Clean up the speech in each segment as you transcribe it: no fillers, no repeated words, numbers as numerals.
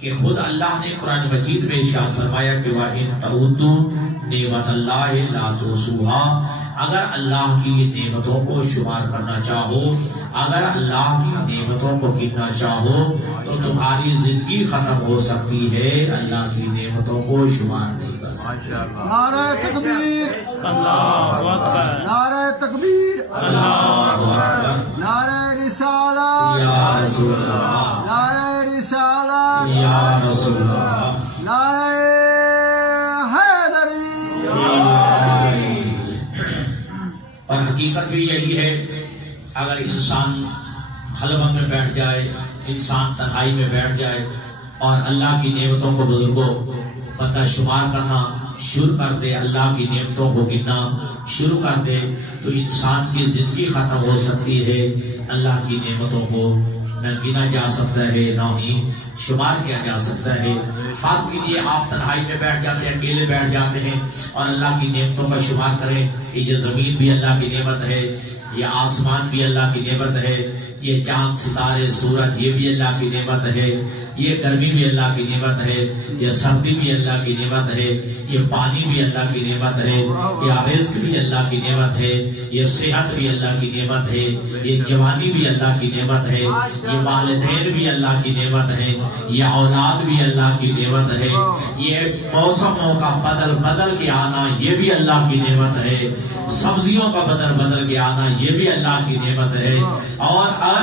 کہ خود اللہ نے قرآن مجید میں ارشاد فرمایا کہ وَإِن تَعُدُّوا نِعْمَتَ اللَّهِ لَا تُحْصُوهَا، اگر اللہ کی نعمتوں کو شمار کرنا چاہو، اگر اللہ کی نعمتوں کو گننا چاہو تو تمہاری زندگی ختم ہو سکتی ہے، اللہ کی نعمتوں کو شمار نہیں کر سکتے۔ نعرہ تکبیر، اللہ اکبر، نعرہ تکبیر، اللہ اکبر، نعرہ رسالت، یا رسول اللہ، نعرہ رسالت، یا رسول اللہ، نعرہ حیدری۔ اور حقیقت بھی یہی ہے، اگر انسان خلوت میں بیٹھ جائے، انسان تنہائی میں بیٹھ جائے اور اللہ کی نعمتوں کو بزرگوں بندہ شمار کرنا شروع کر دے، اللہ کی نعمتوں کو گننا شروع کر دے، تو انسان کی زندگی ختم ہو سکتی ہے۔ اللہ کی نعمتوں کو نہ گنا جا سکتا ہے، نہ ہی شمار کیا جا سکتا ہے۔ فرض کیجیے آپ تنہائی میں بیٹھ جاتے ہیں، اکیلے بیٹھ جاتے ہیں اور اللہ کی نعمتوں کا شمار کریں کہ یہ زمین بھی اللہ کی نعمت ہے، یہ آسمان بھی اللہ کی نعمت ہے، یہ چاند ستارے سورج یہ بھی اللہ کی نعمت ہے، یہ گرمی بھی اللہ کی نعمت ہے، یہ سردی بھی اللہ کی نعمت ہے، یہ پانی بھی اللہ کی نعمت ہے، یہ رزق بھی اللہ کی نعمت ہے، یہ صحت بھی اللہ کی نعمت ہے، یہ جوانی بھی اللہ کی نعمت ہے، یہ والدین بھی اللہ کی نعمت ہے، یہ اولاد بھی اللہ کی نعمت ہے، یہ موسموں کا بدل بدل کے آنا یہ بھی اللہ کی نعمت ہے، سبزیوں کا بدل بدل کے آنا یہ بھی اللہ کی نعمت ہے۔ اور اگر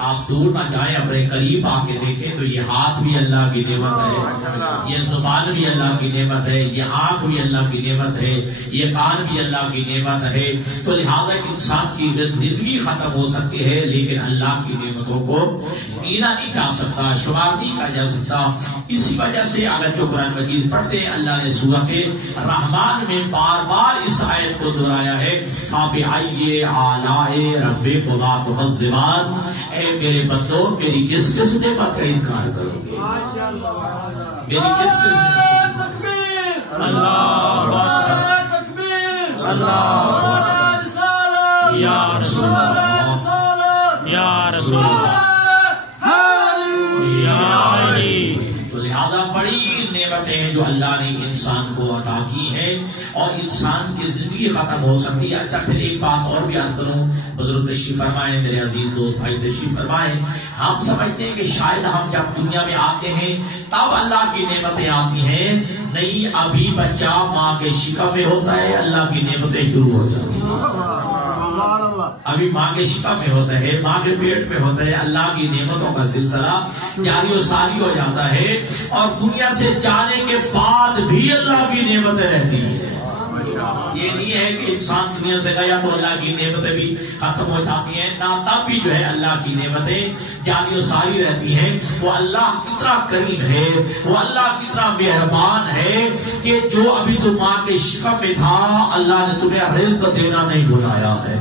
آپ دور نہ جائیں، اپنے قریب آ کے دیکھیں تو یہ ہاتھ بھی اللہ کی نعمت ہے، یہ زبان بھی اللہ کی نعمت ہے، یہ آنکھ بھی اللہ کی نعمت ہے، یہ کان بھی اللہ کی نعمت ہے۔ تو لہٰذا انسان کی زندگی ختم ہو سکتی ہے، لیکن اللہ کی نعمتوں کو گنا نہیں جا سکتا، شمار نہیں کیا جا سکتا۔ اسی وجہ سے اگر جو قرآن مجید پڑھتے ہیں، اللہ نے سورۃ رحمان میں بار بار اس آیت کو دہرایا ہے، فَبِأَيِّ آلَاءِ رَبِّكُمَا تُكَذِّبَانِ، اے میرے بندو میری کس کس نعمت کا انکار کرو گے، میری کس کس نعمت کا انکار کرو گے؟ اللہ اکبر، یا رسول اللہ، یا رسول اللہ، یا علی۔ تو لہذا بڑی نعمتیں ہیں جو اللہ نے انسان کو عطا کی ہیں، اور انسان کی زندگی ختم ہو سکتی ہے۔ اچھا پھر ایک بات اور بھی عرض کروں، بزرگ تشریف فرمائیں، میرے عزیز دوست بھائی تشریف فرمائیں۔ ہم سمجھتے ہیں کہ شاید ہم جب دنیا میں آتے ہیں تب اللہ کی نعمتیں آتی ہیں، نہیں، ابھی بچہ ماں کے شکم میں ہوتا ہے اللہ کی نعمتیں شروع ہو جاتی ہیں۔ ابھی ماں کے شکم میں ہوتا ہے، ماں کے پیٹ میں ہوتا ہے، اللہ کی نعمتوں کا سلسلہ جاری و ساری ہو جاتا ہے، اور دنیا سے جانے کے بعد بھی اللہ کی نعمتیں رہتی ہیں۔ یہ نہیں ہے کہ انسان دنیا سے گیا تو اللہ کی نعمتیں بھی ختم ہو جاتی ہیں، نہ تب بھی جو ہے اللہ کی نعمتیں جاری و ساری رہتی ہیں۔ وہ اللہ کتنا کریم ہے، وہ اللہ کتنا مہربان ہے کہ جو ابھی تو ماں کے شکم میں تھا اللہ نے تمہیں رزق دینا نہیں بلایا ہے۔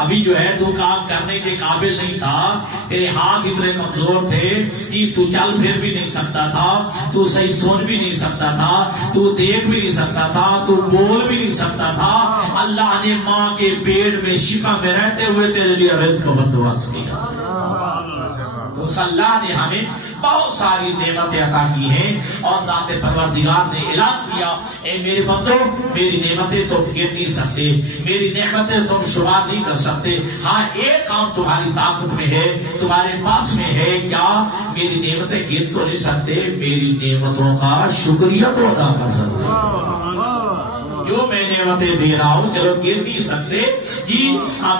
ابھی جو ہے تو کام کرنے کے قابل نہیں تھا، تیرے ہاتھ اتنے کمزور تھے کہ تو چل پھر بھی نہیں سکتا تھا، تو صحیح سن بھی نہیں سکتا تھا، تو دیکھ بھی نہیں سکتا تھا، تو بول بھی نہیں سکتا تھا۔ اللہ نے ماں کے پیٹ میں شکم میں رہتے ہوئے تیرے لیے رزق بندوبست کیا۔ تو اللہ نے ہمیں بہت ساری نعمتیں عطا کی ہیں، اور ذات پروردگار نے اعلان کیا، اے میرے بندو میری نعمتیں تم گر نہیں سکتے، میری نعمتیں تم شمار نہیں کر سکتے۔ ہاں ایک کام تمہاری طاقت میں ہے، تمہارے پاس میں ہے، کیا؟ میری نعمتیں گر تو نہیں سکتے، میری نعمتوں کا شکریہ تو ادا کر سکتے۔ جو میں نعمتیں دے رہا ہوں، چلو گر نہیں سکتے جی،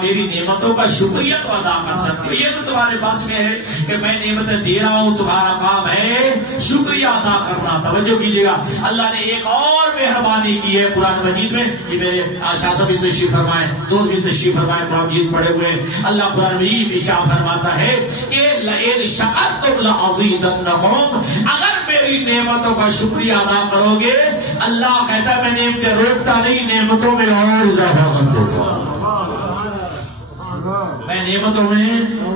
میری نعمتوں کا شکریہ تو ادا کر سکتے۔ یہ تو تمہارے پاس میں ہے کہ میں نعمتیں دے رہا ہوں، تمہارا کام ہے شکریہ ادا کرنا۔ توجہ کیجیے گا، اللہ نے ایک اور مہربانی کی ہے قرآن مجید میں۔ یہ میرے شاہ صاحب بھی تشریف فرمائے، دوست بھی تشریف فرمائے، قرآن مجید پڑھے ہوئے۔ اللہ قرآن مجید میں کیا فرماتا ہے کہ لئن شکرتم لأزیدنکم، اگر میری نعمتوں کا شکریہ ادا کرو گے، اللہ کہتا ہے میں نعمتیں روکتا نہیں، نعمتوں میں اور اضافہ کر دیتا ہوں، میں نعمتوں میں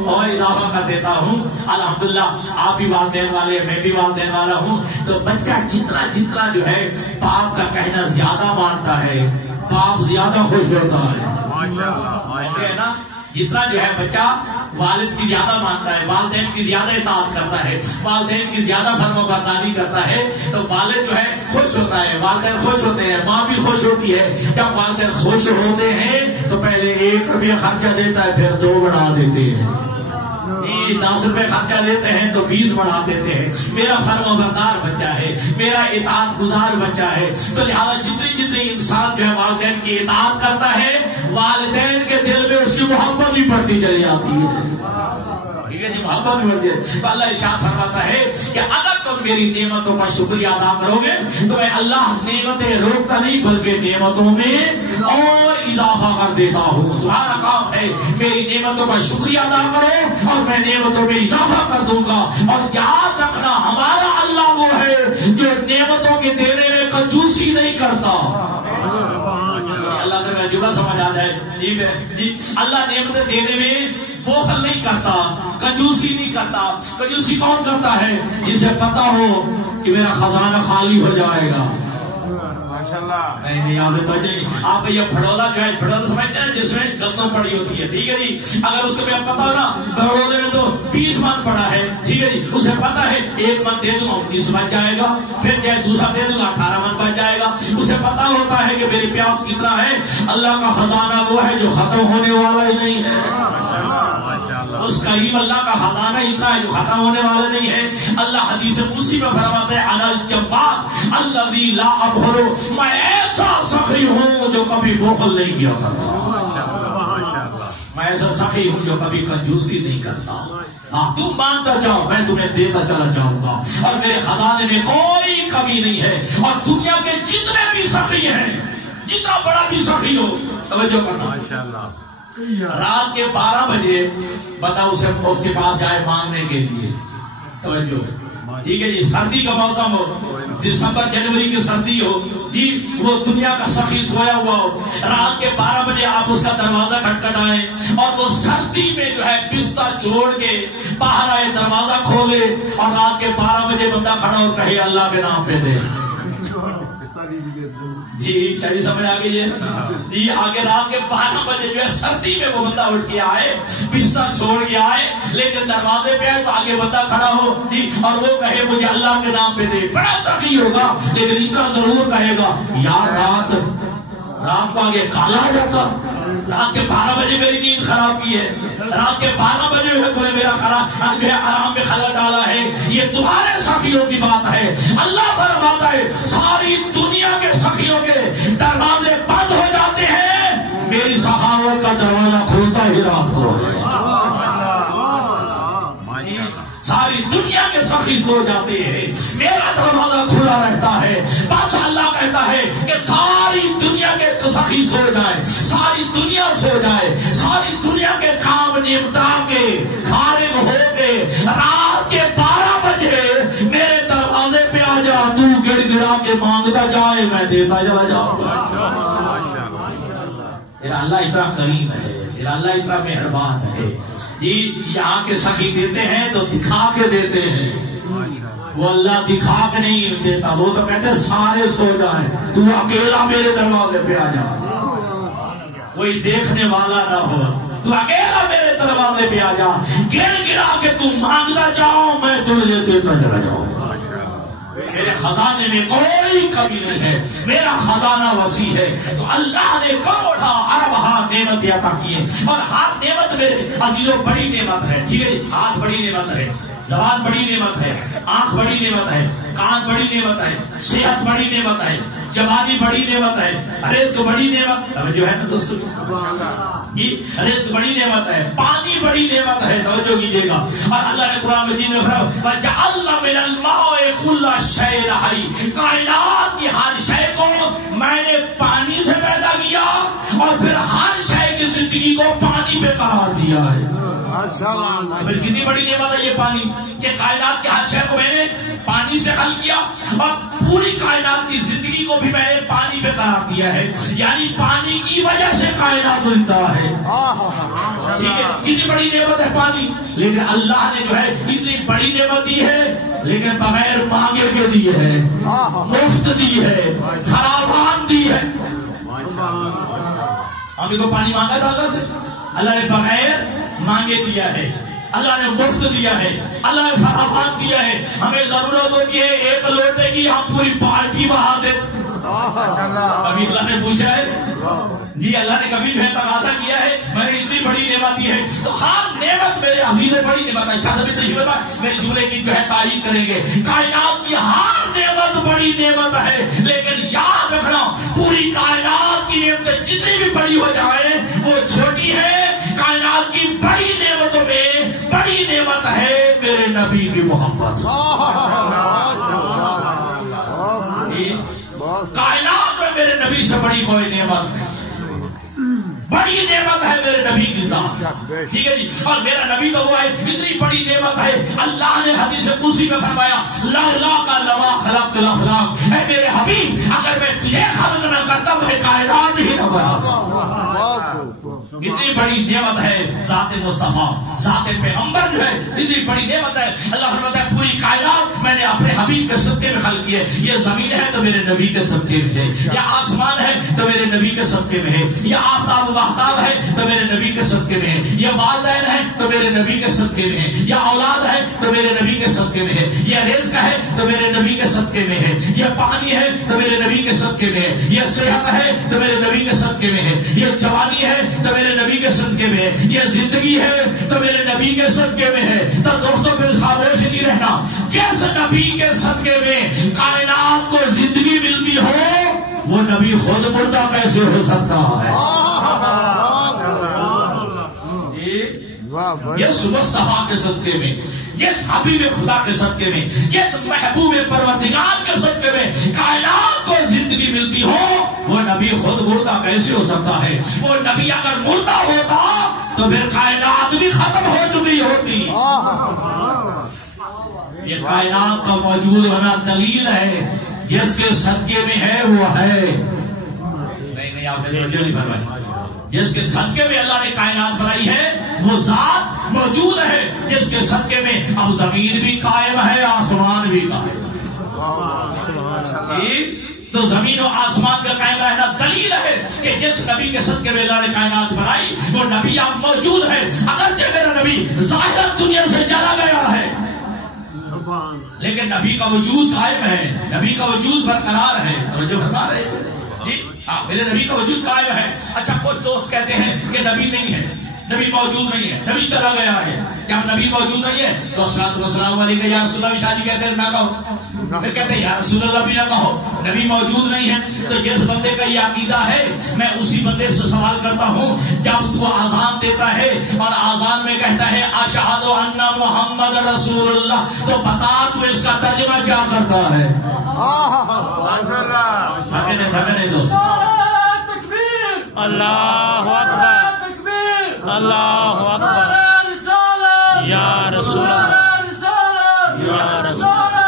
اور اضافہ کر دیتا ہوں۔ الحمدللہ آپ بھی والدین والے، میں بھی والدین والا ہوں، تو بچہ جتنا جتنا جو ہے باپ کا کہنا زیادہ مانتا ہے، باپ زیادہ خوش ہوتا ہے نا، جتنا جو ہے بچہ والد کی زیادہ مانتا ہے، والدین کی زیادہ اطاعت کرتا ہے، والدین کی زیادہ فرمانبرداری کرتا ہے تو والد جو ہے خوش ہوتا ہے، والدین خوش ہوتے ہیں، ماں بھی خوش ہوتی ہے۔ جب والدین خوش ہوتے ہیں تو پہلے 1 روپیہ خرچہ دیتا ہے، پھر 2 بڑھا دیتے ہیں، 10 روپے خرچہ دیتے ہیں تو 20 بڑھا دیتے ہیں۔ میرا فرمانبردار بچہ ہے، میرا اطاعت گزار بچہ ہے، تو لہٰذا جتنی انسان جو ہے والدین کی اطاعت کرتا ہے، والدین کے دل میں اس کی محبت بھی بڑھتی چلی جاتی ہے، ٹھیک ہے جی، محبت بھی بڑھتی ہے۔ تو اللہ ارشاد فرماتا ہے کہ اگر تم میری نعمتوں کا شکریہ ادا کرو گے تو میں اللہ نعمتیں روکتا نہیں بلکہ نعمتوں میں اور اضافہ کر دیتا ہوں۔ تمہارا کام ہے میری نعمتوں کا شکریہ ادا کرو اور میں نعمتوں میں اضافہ کر دوں گا۔ اور یاد رکھنا ہمارا اللہ وہ ہے جو نعمتوں کے دینے میں کنجوسی نہیں کرتا۔ اللہ سے جملہ سمجھ آ جائے جی، اللہ نعمتیں دینے میں بخل نہیں کرتا، کنجوسی نہیں کرتا۔ کنجوسی کون کرتا ہے؟ جسے پتا ہو کہ میرا خزانہ خالی ہو جائے گا۔ نہیں آپ یہ بھڑولا جو ہے، بھڑولا سمجھتے ہیں جس میں گندم پڑی ہوتی ہے، ٹھیک ہے جی، اگر اس کو پتا ہو نا بھڑولے میں تو 20 من پڑا ہے، ٹھیک ہے جی، اسے پتا ہے 1 من دے دوں گا 19 بچ جائے گا، پھر جو ہے دوسرا دے دوں گا 18 من بچ جائے گا۔ اسے پتا ہوتا ہے کہ میری پیاس کتنا ہے، اللہ کا خزانہ وہ ہے جو ختم ہونے والا ہی نہیں ہے۔ اس کریم اللہ کا خزانہ اتنا ہے جو ختم ہونے والا نہیں ہے۔ اللہ حدیث قدسی میں فرماتا ہے انا الجواد الذی لا ابخل، میں ایسا سخی ہوں جو کبھی بخل نہیں کیا کرتا، میں ایسا سخی ہوں جو کبھی کنجوسی نہیں کرتا۔ تم مانتا جاؤ میں تمہیں دیتا چلا جاؤں گا اور میرے خزانے میں کوئی کمی نہیں ہے۔ اور دنیا کے جتنے بھی سخی ہیں، جتنا بڑا بھی سخی ہو، توجہ کرنا، رات کے 12 بجے بتا اسے اس کے پاس جائے مانگنے کے لیے، توجہ، ٹھیک ہے جی، سردی کا موسم ہو، دسمبر جنوری کی سردی ہو جی، وہ دنیا کا سخی سویا ہوا ہو، رات کے 12 بجے آپ اس کا دروازہ کھٹکھٹائیں اور وہ سردی میں جو ہے بستر چھوڑ کے باہر آئے، دروازہ کھولے اور رات کے 12 بجے بندہ کھڑا ہو کہے اللہ کے نام پہ دے جی، شاید سمجھ آ گئی ہے جی۔ آگے رات کے 12 بجے جو ہے سردی میں وہ بندہ اٹھ کے آئے، بستر چھوڑ کے آئے، لیکن دروازے پہ آئے تو آگے بندہ کھڑا ہو جی اور وہ کہے مجھے اللہ کے نام پہ دے، بڑا سخی ہوگا لیکن اتنا ضرور کہے گا یار رات کو آگے کالا آ جاتا، رات کے 12 بجے میری نیند خراب کی ہے، رات کے 12 بجے جو ہے تمہیں میرا آرام میں خلل ڈالا ہے، یہ تمہارے سخیوں کی بات ہے۔ اللہ فرماتا ہے ساری دنیا کے سخیوں کے دروازے بند ہو جاتے ہیں، میری سخاوت کا دروازہ کھلتا ہی رات کو، ساری دنیا کے سخی سو جاتے ہیں، میرا دروازہ کھلا رہتا ہے۔ بس اللہ کہتا ہے کہ ساری دنیا کے سخی سو جائے، ساری دنیا سو جائے، ساری دنیا کے کام نمٹا کے فارغ ہو کے رات کے 12 بجے میرے دروازے پہ آ جا، تو گڑ گڑا کے مانگتا جائے میں دیتا چلا جاؤں گا۔ تیرا اللہ اتنا کریم ہے، تیرا اللہ اتنا مہربان ہے جی۔ یہاں کے سخی دیتے ہیں تو دکھا کے دیتے ہیں، وہ اللہ دکھا کے نہیں دیتا، وہ تو کہتے ہیں سارے سو جائیں تو اکیلا میرے دروازے پہ آ جا، کوئی دیکھنے والا نہ ہو، تو اکیلا میرے دروازے پہ آ جا، گڑ گڑا کے تم مانگتا جاؤ میں تجھے دیتا چلا جاؤں۔ میرے خزانے میں کوئی کمی نہیں ہے، میرا خزانہ وسیع ہے۔ تو اللہ نے کروڑا اربہ نعمتیں عطا کی ہیں اور ہر نعمت میرے عزیزوں بڑی نعمت ہے، ٹھیک ہے، ہاتھ بڑی نعمت ہے، زبان بڑی نعمت ہے، آنکھ بڑی نعمت ہے، کان بڑی نعمت ہے، صحت بڑی نعمت ہے، جوانی بڑی نعمت ہے، رزق بڑی نعمت جو ہے نا دوستو جی، رزق بڑی نعمت ہے، پانی بڑی نعمت ہے، توجہ کیجیے گا۔ اور اللہ نے قرآن مجید میں فرمایا وَجَعَلْنَا مِنَ الْمَاءِ كُلَّ شَيْءٍ حَيٍّ، کائنات کی ہر شے کو میں نے پانی سے پیدا کیا اور پھر ہر شے کی زندگی کو پانی پہ قرار دیا ہے۔ پھر کتنی بڑی نعمت ہے یہ پانی، کہ کائنات کے ہر شے کو میں نے پانی سے حل کیا اور پوری کائنات کی زندگی کو بھی میں نے پانی پہ قرار دیا ہے، یعنی پانی کی وجہ سے کائنات زندہ ہے، ٹھیک ہے۔ کتنی بڑی نعمت ہے پانی، لیکن اللہ نے جو ہے اتنی بڑی نعمت دی ہے لیکن بغیر مانگے کے دی ہے، مفت دی ہے، فراوان دی ہے۔ ہم کو پانی مانگا تھا اللہ سے، اللہ نے بغیر مانگے دیا ہے، اللہ نے مفت دیا ہے، اللہ نے فراہم کیا ہے. ہمیں ضرورت ہوتی ہے ایک لوٹے کی، ہم پوری بالٹی بہا دیں. ابھی اللہ نے پوچھا ہے جی، اللہ نے کبھی جو ہے تقاضا کیا ہے میں نے اتنی بڑی نعمت دی ہے. تو ہر نعمت میرے عزیز بڑی نعمت ہے. شاید میرے جملے کی جو ہے تعریف کریں گے. کائنات کی ہر نعمت بڑی نعمت ہے، لیکن یاد رکھنا پوری کائنات کی نعمتیں جتنی بھی بڑی ہو جائیں وہ چھوٹی ہے. کائنات کی بڑی نعمتوں میں بڑی نعمت ہے میرے نبی کی محبت. کائنات میں میرے نبی سے بڑی کوئی نعمت نہیں. بڑی نعمت ہے میرے نبی کی ذات. ٹھیک ہے جی. اور میرا نبی تو ہوا ہے اتنی بڑی نعمت ہے. اللہ نے حدیث قدسی میں فرمایا لولا کا لما خلقت الافلاق، اے میرے حبیب اگر میں تجھے خلق نہ کرتا میں کائنات ہی نہ بناتا. اتنی بڑی نعمت ہے ذات مصطفیٰ، ذات پیغمبر جو ہے اتنی بڑی نعمت ہے. اللہ فرماتا ہے پوری کائنات میں نے اپنے حبیب کے صدقے میں خلق کی ہے. یہ زمین ہے تو میرے نبی کے صدقے میں ہے، یا آسمان ہے تو میرے نبی کے صدقے میں ہے، یا آفتاب محتاب ہے تو میرے نبی کے صدقے میں ہے، یہ والدین ہے تو میرے نبی کے صدقے میں ہے، یا اولاد ہے تو میرے نبی کے صدقے میں ہے، یہ رزق ہے تو میرے نبی کے صدقے میں ہے، یہ پانی ہے تو میرے نبی کے صدقے میں ہے، یہ صحت ہے تو میرے نبی کے صدقے میں ہے، یہ جوانی ہے تو میرے نبی کے صدقے میں ہے، یہ زندگی ہے تو میرے نبی کے صدقے میں ہے. تو دوستوں پھر خاموش نہیں رہنا. جس نبی کے صدقے میں کائنات کو زندگی ملتی ہو وہ نبی خود مردہ کیسے ہو سکتا ہے؟ جس مصطفیٰ کے صدقے میں، جس حبیب خدا کے صدقے میں، جس محبوب پروردگار کے صدقے میں کائنات کو زندگی ملتی ہو وہ نبی خود مردہ کیسے ہو سکتا ہے؟ وہ نبی اگر مردہ ہوتا تو پھر کائنات بھی ختم ہو چکی ہوتی. یہ کائنات کا موجود ہونا دلیل ہے. جس کے صدقے میں ہے وہ ہے. نہیں آپ نے توجہ نہیں فرمائی. جس کے صدقے میں اللہ نے کائنات بنائی ہے وہ ذات موجود ہے جس کے صدقے میں اب زمین بھی قائم ہے، آسمان بھی قائم ہے. تو زمین و آسمان کا قائم رہنا دلیل ہے کہ جس نبی کے صدقے میں اللہ نے کائنات بنائی وہ نبی اب موجود ہے. اگرچہ میرا نبی ظاہر دنیا سے چلا گیا ہے لیکن نبی کا وجود قائم ہے، نبی کا وجود برقرار ہے. توجہ فرما رہے جی؟ ہاں میرے نبی کا وجود قائم ہے. اچھا کچھ دوست کہتے ہیں کہ نبی نہیں ہے، نبی موجود نہیں ہے، نبی چلا گیا ہے. کیا نبی موجود نہیں ہے؟ تو السلام علیکم یا رسول اللہ شاہ جی کہتے ہیں نہ کہو، پھر کہتے ہیں یا رسول اللہ بھی نہ کہو، نبی موجود نہیں ہے. تو جس بندے کا یہ عقیدہ ہے میں اسی بندے سے سوال کرتا ہوں جب تو آذان دیتا ہے اور آذان میں کہتا ہے اشہد ان محمد رسول اللہ، تو بتا تو اس کا ترجمہ کیا کرتا ہے؟ دھمے دوست. اللہ اکبر، اللہ اکبر، یا رسول اللہ، یا رسول اللہ.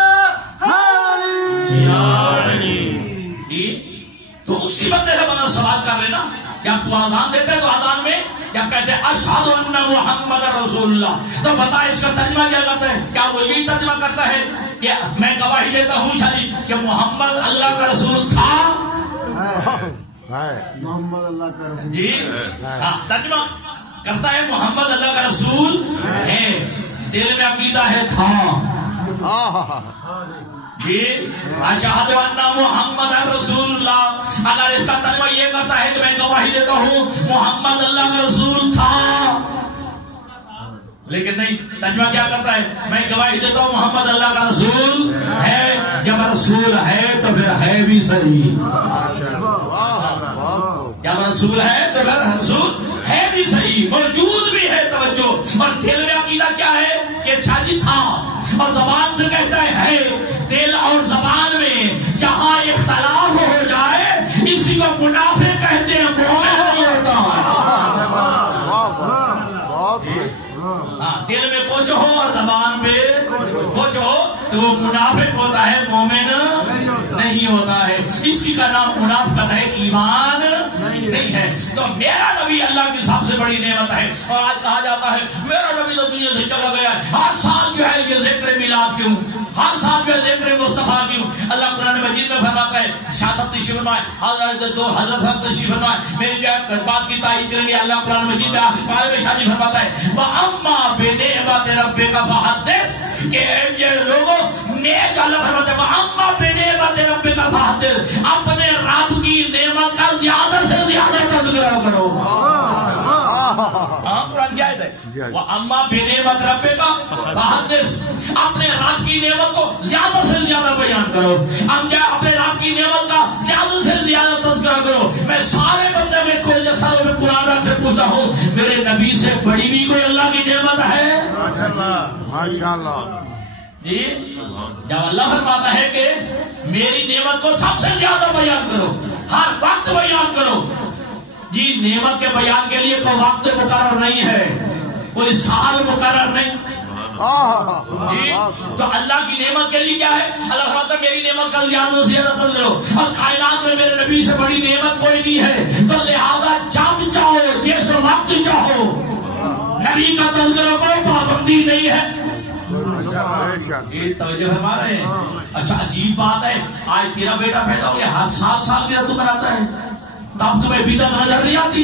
تو اسی بندے سے بنا سوال کر لینا. یا تو آذان دیتے تو آذان میں یا کہتے اشہد ان محمد رسول اللہ، تو بتا اس کا ترجمہ کیا کرتا ہے؟ کیا وہ یہی ترجمہ کرتا ہے کہ میں گواہی دیتا ہوں شاہی کہ محمد اللہ کا رسول تھا؟ محمد اللہ کا رسول جی ہاں ترجمہ کرتا ہے محمد اللہ کا رسول ہے، دل میں عقیدہ ہے تھا. جی اشہد ان محمد رسول اللہ، اگر اس کا ترجمہ یہ کرتا ہے کہ میں گواہی دیتا ہوں محمد اللہ کا رسول تھا، لیکن نہیں، ترجمہ کیا کرتا ہے میں گواہی دیتا ہوں محمد اللہ کا رسول ہے. جب رسول ہے تو پھر ہے بھی صحیح، جب رسول ہے تو پھر رسول ہے بھی صحیح، موجود بھی ہے. توجہ. اور دل میں عقیدہ کیا ہے کہ چھاجی تھا، اور زبان سے کہتا ہے. دل اور زبان میں جہاں اختلاف ہو جائے اسی کو منافع کہتے ہیں، مومن نہیں ہوتا ہے. دل میں کچھ ہو اور زبان پہ کچھ ہو تو وہ منافق ہوتا ہے، مومن نہیں ہوتا ہے. اسی کا نام منافقت ہے، ایمان نہیں ہے. تو میرا نبی اللہ کی سب سے بڑی نعمت ہے. اور آج کہا جاتا ہے میرا نبی تو دنیا سے چلا گیا ہے، ہر سال جو ہے یہ ذکر میلاد کیوں، ہر سال جو ہے ذکر مصطفیٰ کیوں؟ اللہ قرآن مجید میں فرماتا ہے، شاہ صاحب تشریف فرمائے، حضرت صاحب تشریف فرمائے، میری جو ہے بات کی تائید کریں گے۔ اللہ قرآن مجید میں آخری پارے میں شاہ جی فرماتا ہے وَأَمَّا بِنِعْمَتِ رَبِّكَ فَحَدِّثْ، کہ یہ لوگوں نیک اللہ فرماتا ہے وَأَمَّا بِنِعْمَتِ رَبِّكَ فَحَدِّثْ، اپنے رب کی نعمت کا زیادہ سے زیادہ تذکرہ کرو۔ قرآن کی آیت ہے وَأَمَّا بِنِعْمَتِ رَبِّكَ فَحَدِّثْ، اپنے رب کی نعمت کو زیادہ سے زیادہ بیان کرو، اپنے رب کی نعمت کا زیادہ سے زیادہ تذکرہ کرو۔ میں سارے بندے میں کوئی ساروں میں قرآن رکھ کر پوچھتا ہوں، میرے نبی سے بڑی بھی کوئی اللہ کی نعمت ہے؟ ماشاءاللہ جی، جب اللہ فرماتا ہے کہ میری نعمت کو سب سے زیادہ بیان کرو، ہر وقت بیان کرو، جی نعمت کے بیان کے لیے کوئی وقت مقرر نہیں ہے، کوئی سال مقرر نہیں جی، تو اللہ کی نعمت کے لیے کیا ہے؟ اللہ فرماتا ہے میری نعمت کا زیادہ سے زیادہ تذکرہ کرو، اور کائنات میں میرے نبی سے بڑی نعمت کوئی نہیں ہے، تو لہذا جب چاہو جیسے وقت چاہو نبی کا تذکرہ کرو، پابندی نہیں ہے۔ توجہ فرما رہے ہیں؟ اچھا عجیب بات ہے، آج تیرا بیٹا پیدا ہو گیا، ہر سال سالگرہ تو مناتا ہے، تب تمہیں بدعت نظر نہیں آتی؟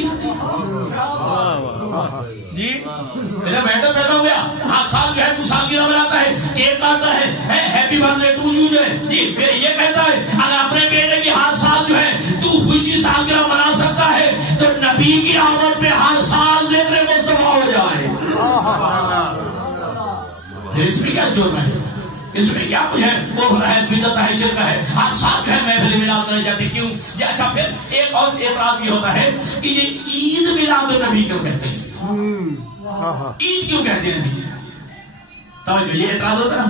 جی میرا بیٹا پیدا ہو گیا، ہر سال جو ہے تو سالگرہ مناتا ہے، ایک آتا ہے happy birthday to you ji, پھر یہ کہتا ہے اگر اپنے بیٹے کی ہر سال جو ہے تو خوشی سالگرہ منا سکتا ہے تو نبی کی آمد پہ ہر سال ذکر مصطفیٰ ہو جائے، اس میں کیا جرم ہے؟ اس میں کیا کچھ ہے؟ وہ ہے بدعت ہے، شرک ہے، ہر سال جو ہے محفل میلاد نہیں جاتی، کیوں؟ اچھا پھر ایک اور اعتراض بھی ہوتا ہے کہ یہ عید میلاد النبی کیوں کہتے ہیں؟ عید کیوں کہتے ہیں؟ توجہ، یہ اعتراض ہوتا ہے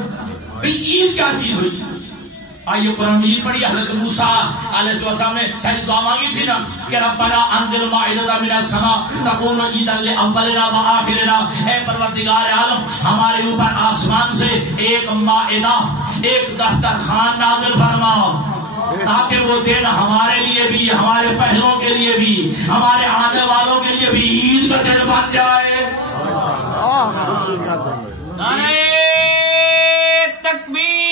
بھئی عید کیا چیز ہوئی؟ آئیے قرآن مجید پڑھی، حضرت موسیٰ علیہ السلام نے شاید دعا مانگی تھی نا کہ ربنا انزل مائدۃ من السماء تکون عیدا لاولنا وآخرنا، اے پروردگار عالم ہمارے اوپر آسمان سے ایک مائدہ، ایک دسترخوان نازل فرما، تاکہ وہ دن ہمارے لیے بھی، ہمارے پہلوں کے لیے بھی، ہمارے آنے والوں کے لیے بھی عید کا دن بن جائے۔ نعرہ تکبیر،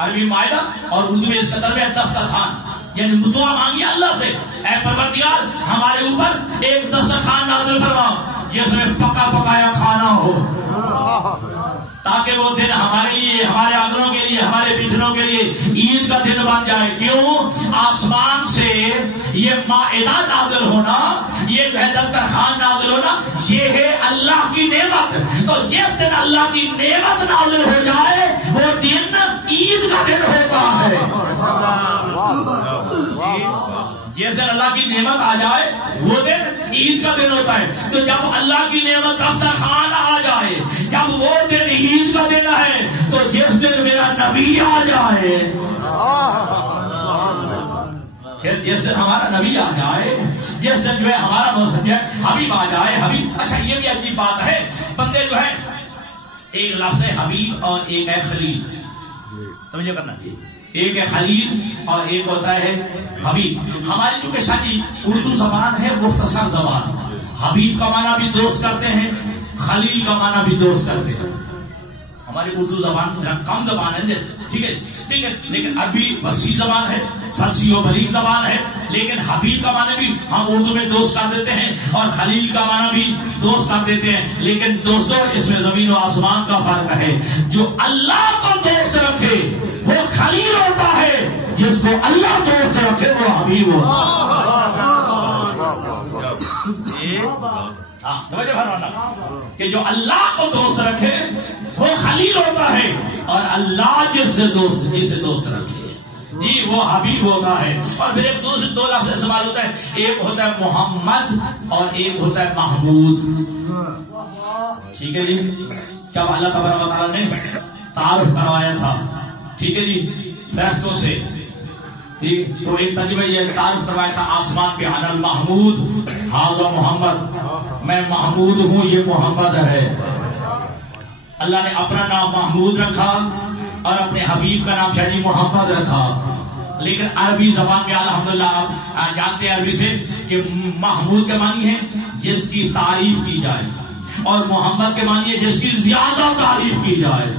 عربی معاہدہ اور اردو میں اس کا ترجمہ ہے دسترخوان، یعنی دعا مانگی اللہ سے، اے پروردگار ہمارے اوپر ایک دسترخوان نازل فرما جس میں پکا پکایا کھانا ہو، تاکہ وہ دن ہمارے لیے، ہمارے آدروں کے لیے، ہمارے پچھڑوں کے لیے عید کا دن بن جائے۔ کیوں؟ آسمان سے یہ مائدہ نازل ہونا، یہ جو ہے دسترخوان نازل ہونا، یہ ہے اللہ کی نعمت۔ تو جس دن اللہ کی نعمت نازل ہو جائے وہ دن عید کا دن ہوتا ہے۔ جس دن اللہ کی نعمت آ جائے وہ دن عید کا دن ہوتا ہے۔ تو جب اللہ کی نعمت دسترخوان آ جائے، جب وہ دن عید کا دن ہے، تو جس دن میرا نبی آ جائے، جس دن ہمارا نبی آ جائے، جس دن جو ہے ہمارا مذہب حبیب آ جائے، حبیب۔ اچھا یہ بھی عجیب بات ہے، بندے جو ہے ایک لفظ ہے حبیب اور ایک ہے خلیل، توجہ کرنا چاہیے، ایک ہے خلیل اور ایک ہوتا ہے حبیب۔ ہماری چونکہ شادی اردو زبان ہے مختصر زبان، حبیب کا معنی بھی دوست کرتے ہیں، خلیل کا معنی بھی دوست کرتے ہیں۔ ہماری اردو زبان کم زبان ہے، ٹھیک ہے، لیکن عربی وسیع زبان ہے، فصیح و بلیغ زبان ہے، لیکن حبیب کا معنی بھی ہم اردو میں دوست کر دیتے ہیں اور خلیل کا معنی بھی دوست کر دیتے ہیں، لیکن دوستوں اس میں زمین و آسمان کا فرق ہے۔ جو اللہ کو دوست رکھے وہ خلیل ہوتا ہے، جس کو اللہ دوست رکھے وہ حبیب ہوتا ہے۔ کہ جو اللہ کو دوست رکھے وہ خلیل ہوتا ہے، اور اللہ جسے دوست رکھے جی وہ حبیب ہوتا ہے۔ اور پھر ایک دوسرے دو لفظ استعمال ہوتا ہے، ایک ہوتا ہے محمد اور ایک ہوتا ہے محمود، ٹھیک ہے جی۔ جب اللہ تبارک و تعالیٰ نے تعارف کروایا تھا، ٹھیک ہے جی، فرشتوں سے، تو ایک تجربہ یہ تعارف کروایا تھا آسمان پہ، انا المحمود ھذا محمد، میں محمود ہوں، یہ محمد ہے۔ اللہ نے اپنا نام محمود رکھا اور اپنے حبیب کا نام شاید محمد رکھا. لیکن عربی زبان میں الحمدللہ آپ جانتے ہیں عربی سے کہ محمود کے معنی ہے جس کی تعریف کی جائے اور محمد کے معنی ہے جس کی زیادہ تعریف کی جائے.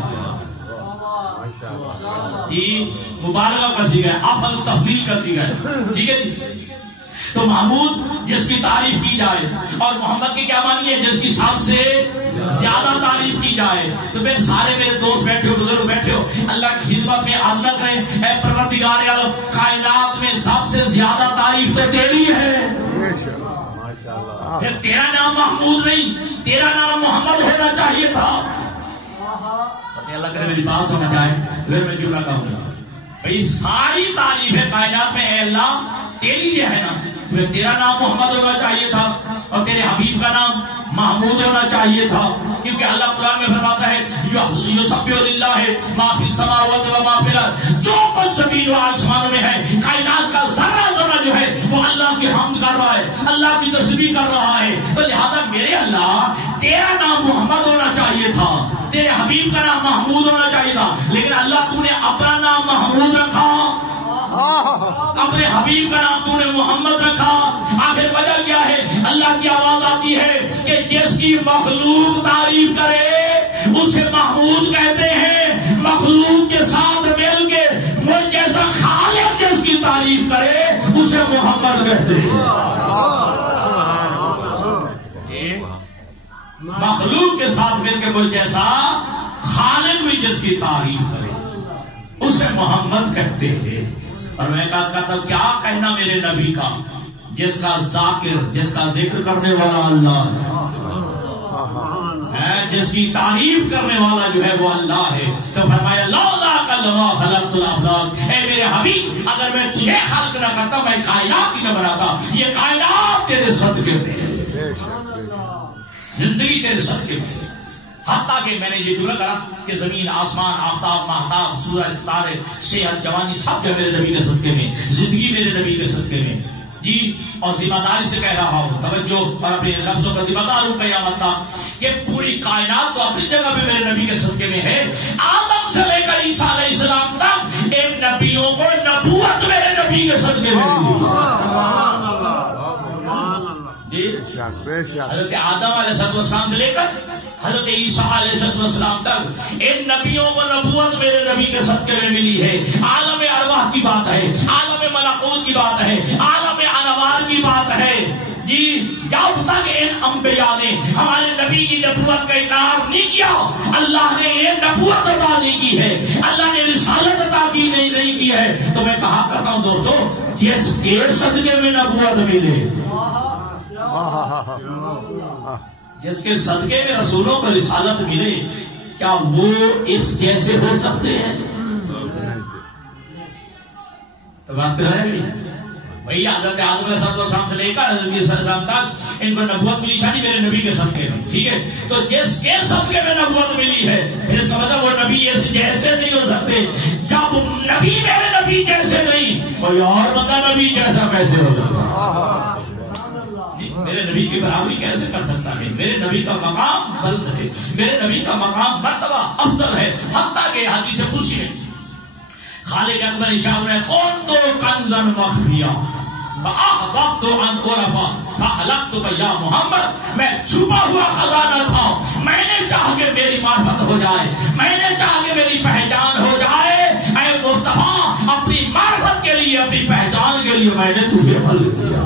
جی مبارکہ کا سیکھا ہے, افضل تفضیل کا سیکھا ہے. ٹھیک ہے جی. تو محمود جس کی تعریف کی جائے اور محمد کی کیا معنی ہے جس کی سب سے زیادہ تعریف کی جائے. تو پھر سارے میرے دوست بیٹھے ہو, بزرگ بیٹھے ہو, اللہ کی خدمت میں عرض نہ کریں اے پروردگار عالم کائنات میں سب سے زیادہ تعریف تو تیری ہے. پھر تیرا نام محمود نہیں, تیرا نام محمد ہونا چاہیے تھا. اللہ کرے میری بات سمجھ آئے. پھر میں جملہ کہوں گا بھائی ساری تعریف ہے کائنات میں اے اللہ تیری یہ ہے نا, پھر تیرا نام محمد ہونا چاہیے تھا اور تیرے حبیب کا نام محمود ہونا چاہیے تھا. کیونکہ اللہ قرآن میں فرماتا ہے یسبح للہ ما فی السماوات و ما فی الارض, جو کچھ زمین و آسمانوں میں ہے کائنات کا ذرہ ذرہ جو ہے وہ اللہ کی حمد کر رہا ہے, اللہ کی تسبیح کر رہا ہے. تو لہذا میرے اللہ تیرا نام محمد ہونا چاہیے تھا, تیرے حبیب کا نام محمود ہونا چاہیے تھا, لیکن اللہ تو نے اپنا نام محمود رکھا, اپنے حبیب کا نام تو نے محمد رکھا. آخر وجہ کیا ہے؟ اللہ کی آواز آتی ہے کہ جس کی مخلوق تعریف کرے اسے محمود کہتے ہیں, مخلوق کے ساتھ مل کے وہ جیسا خالق جس کی تعریف کرے اسے محمد کہتے ہیں. مخلوق کے ساتھ مل کے وہ جیسا خالق بھی جس کی تعریف کرے اسے محمد کہتے ہیں. اور میں کہا تھا کیا کہنا میرے نبی کا جس کا ذاکر, جس کا ذکر کرنے والا اللہ ہے, جس کی تعریف کرنے والا جو ہے وہ اللہ ہے. تو فرمایا لولا لما خلقت الافلاک, اے میرے حبیب اگر میں تجھے خلق نہ کرتا میں کائنات ہی نہ بناتا. یہ کائنات تیرے صدقے میں, زندگی تیرے صدقے میں. حتیٰ کہ میں نے یہ جملہ کہا کہ زمین آسمان آفتاب ماہتاب سورج تارے صحت جوانی سب جو میرے نبی کے صدقے میں, زندگی میرے نبی کے صدقے میں. جی اور ذمہ داری سے کہہ رہا ہوں, توجہ اور اپنے لفظوں کا ذمہ دار ہوں قیامت تک کہ پوری کائنات تو اپنی جگہ پہ میرے نبی کے صدقے میں ہے. آدم سے لے کر عیسیٰ علیہ السلام تک ایک نبیوں کو نبوت میرے نبی کے صدقے میں جی. حضرت آدم علیہ السلام سے لے کر حضرت عیسیٰ علیہ السلام تک ان نبیوں کو نبوت میرے نبی کے صدقے میں ملی ہے. عالم ارواح کی بات ہے, عالم ملکوت کی بات ہے, عالم انوار کی بات ہے. جی جب تک ان انبیاء نے ہمارے نبی کی نبوت کا اقرار نہیں کیا اللہ نے یہ نبوت عطا نہیں کی ہے, اللہ نے رسالت عطا کی نہیں کی ہے. تو میں کہا کرتا ہوں دوستو جس کے صدقے میں نبوت ملے, جس کے صدقے میں رسولوں کو رسالت ملے, کیا وہ اس جیسے ہو سکتے ہیں؟ تو بات کر رہے ہیں بھائی حضرت آدم علیہ السلام سے لے کر حضرت عیسیٰ علیہ السلام تک ان کو نبوت ملی شانی میرے نبی کے صدقے میں. ٹھیک ہے, تو جس کے صدقے میں نبوت ملی ہے پھر اس کا مطلب وہ نبی جیسے نہیں ہو سکتے. جب نبی میرے نبی جیسے نہیں کوئی اور بندہ نبی جیسا کیسے ہو سکتا؟ میرے نبی کی برابری کیسے کر سکتا ہے؟ میرے نبی کا مقام بلند ہے, میرے نبی کا مقام مرتبہ افضل ہے. حتیٰ کہ حدیث قدسی میں خالق اکبر ارشاد ہے کون تو کنزن مخفیہ فاحببت ان عرفا فخلقتک یا محمد, میں چھپا ہوا خزانہ تھا, میں نے چاہ کے میری معرفت ہو جائے, میں نے چاہ کے میری پہچان ہو جائے. اے مصطفیٰ اپنی معرفت کے لیے, اپنی پہچان کے لیے میں نے تجھے خلق کیا,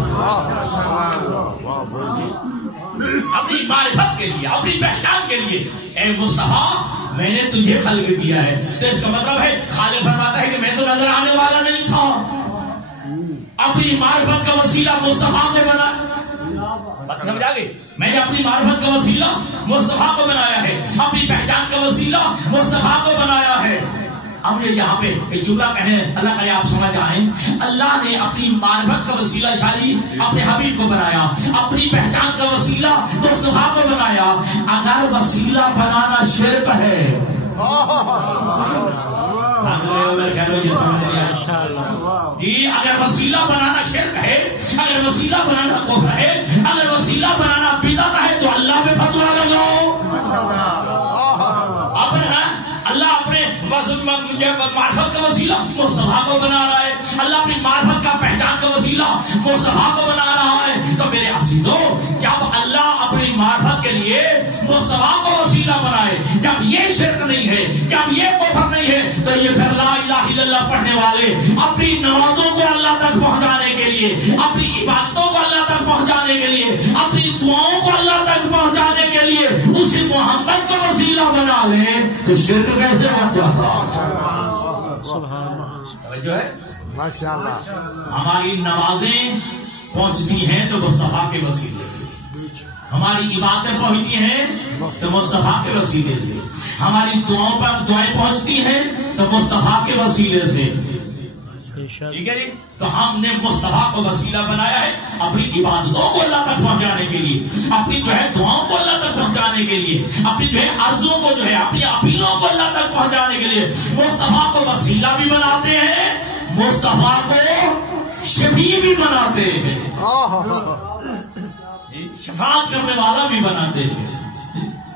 اپنی معرفت کے لیے, اپنی پہچان کے لیے. اے مصطفیٰ میں نے تجھے خلق کیا ہے. تو اس کا مطلب ہے خالق فرماتا ہے کہ میں تو نظر آنے والا نہیں تھا, اپنی معرفت کا وسیلہ مصطفیٰ نے بنایا. سمجھ آ گئی؟ میں نے اپنی معرفت کا وسیلہ مصطفیٰ کو بنایا ہے, اپنی پہچان کا وسیلہ مصطفیٰ کو بنایا ہے. ہم نے یہاں پہ ایک جملہ کہنے اللہ کرے آپ سمجھ آئیں, اللہ نے اپنی معرفت کا وسیلہ شاید اپنے حبیب کو بنایا, اپنی پہچان کا وسیلہ مصطفیٰ کو بنایا. اگر وسیلہ بنانا شرک ہے جی, اگر وسیلہ بنانا شرک ہے, اگر وسیلہ بنانا کفر ہے, اگر وسیلہ بنانا بدعت ہے تو اللہ پہ فتویٰ لگاؤ. اللہ اپنے معرفت کا وسیلہ مصطفیٰ کو بنا رہا ہے، اللہ اپنی معرفت کا پہچان کا وسیلہ مصطفیٰ کو بنا رہا ہے. تو میرے عزیزو، جب اللہ اپنی معرفت کے لیے مصطفیٰ کو وسیلہ بنائے، جب یہ شرک نہیں ہے، جب یہ کفر نہیں ہے، تو یہ پھر لا الہ الا اللہ پڑھنے والے اپنی نمازوں کو اللہ تک پہنچانے کے لیے، اپنی عبادتوں کو اللہ تک پہنچانے کے لیے، اپنی دعاؤں کو اللہ تک پہنچانے کے لیے اسی محمد کو وسیلہ بنا لیں تو شرک کیسے بن جاتا؟ جو ہے ماشاءاللہ ہماری نمازیں پہنچتی ہیں تو مصطفیٰ کے وسیلے سے، ہماری عبادتیں پہنچتی ہیں تو مصطفیٰ کے وسیلے سے، ہماری دعاؤں پر دعائیں پہنچتی ہیں تو مصطفیٰ کے وسیلے سے. ٹھیک ہے جی. تو ہم نے مصطفیٰ کو وسیلہ بنایا ہے اپنی عبادتوں کو اللہ تک پہنچانے کے لیے، اپنی جو ہے دعاؤں کو اللہ تک پہنچانے کے لیے، اپنی جو ہے عرضوں کو جو ہے اپنی اپیلوں کو اللہ تک پہنچانے کے لیے مصطفیٰ کو وسیلہ بھی بناتے ہیں، مصطفیٰ کو شفیع بھی بناتے ہیں، شفاعت کرنے والا بھی بناتے ہیں.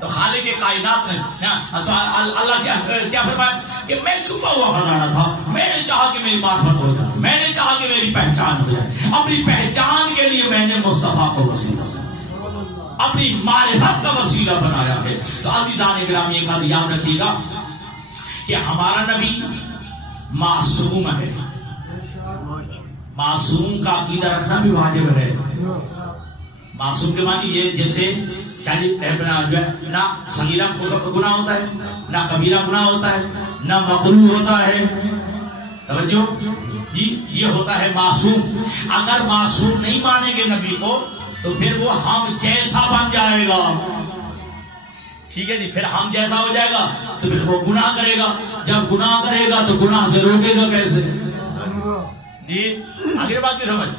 تو خالق کے کائنات نے تو اللہ کیا فرمایا کہ میں چھپا ہوا خزانہ تھا، میں نے چاہا کہ میری معرفت ہو جائے، میں نے چاہا کہ میری پہچان ہو جائے، اپنی پہچان کے لیے میں نے مصطفیٰ کو وسیلہ بنایا، اپنی معرفت کا وسیلہ بنایا ہے. تو عزیزان گرامی ایک بات یاد رکھیے گا کہ ہمارا نبی معصوم ہے، معصوم کا عقیدہ رکھنا بھی واجب ہے. معصوم کے معنی یہ جیسے نہ صغیرہ گناہ ہوتا ہے، نہ کبیرہ گناہ ہوتا ہے، نہ مکروہ ہوتا ہے. توجہ جی، یہ ہوتا ہے معصوم. اگر معصوم نہیں مانیں گے نبی کو تو پھر وہ ہم جیسا بن جائے گا. ٹھیک ہے جی، پھر ہم جیسا ہو جائے گا تو پھر وہ گناہ کرے گا. جب گناہ کرے گا تو گناہ سے روکے گا کیسے؟ جی آگے بات کی سمجھ.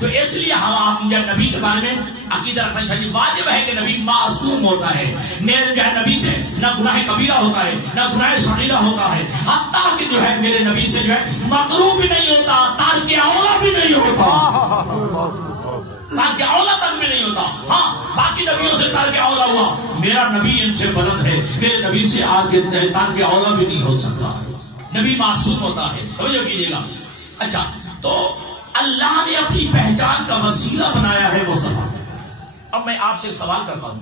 تو اس لیے ہم آپ نبی کے بارے میں عقیدہ رکھنا چاہیے. واجب ہے کہ نبی معصوم ہوتا ہے. میرے جو ہے نبی سے نہ گناہ کبیرہ ہوتا ہے، نہ گناہ صغیرہ ہوتا ہے، حتیٰ کہ جو ہے میرے نبی سے جو ہے مکروہ بھی نہیں ہوتا، تارک اولیٰ بھی نہیں ہوتا، تارک اولیٰ تک بھی نہیں ہوتا. ہاں باقی نبیوں سے تارک اولیٰ ہوا، میرا نبی ان سے بلند ہے، میرے نبی سے آج تارک اولیٰ بھی نہیں ہو سکتا. نبی معصوم ہوتا ہے. توجہ کیجیے گا. اچھا، تو اللہ نے اپنی پہچان کا وسیلہ بنایا ہے مصطفیٰ. اب میں آپ سے ایک سوال کرتا ہوں،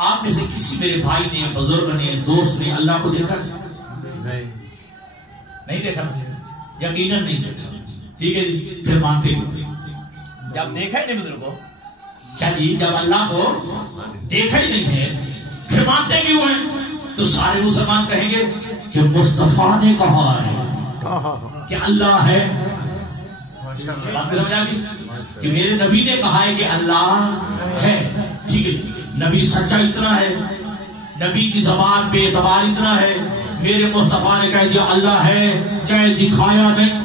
آپ میں سے کسی میرے بھائی نے، بزرگ نے، دوست نے اللہ کو دیکھا؟ نہیں دیکھا، یقیناً نہیں دیکھا. ٹھیک ہے جی، پھر مانتے ہیں. جب دیکھا ہی نہیں بزرگ کو، چلیے جب اللہ کو دیکھا ہی نہیں ہے پھر مانتے کیوں ہیں؟ تو سارے مسلمان کہیں گے کہ مصطفیٰ نے کہا ہے کہ اللہ ہے. بات سمجھ آ گئی کہ میرے نبی نے کہا ہے کہ اللہ ہے. ٹھیک ہے، نبی سچا اتنا ہے، نبی کی زبان پہ اعتبار اتنا ہے، میرے مصطفیٰ نے کہہ دیا اللہ ہے، چاہے دکھایا نہیں.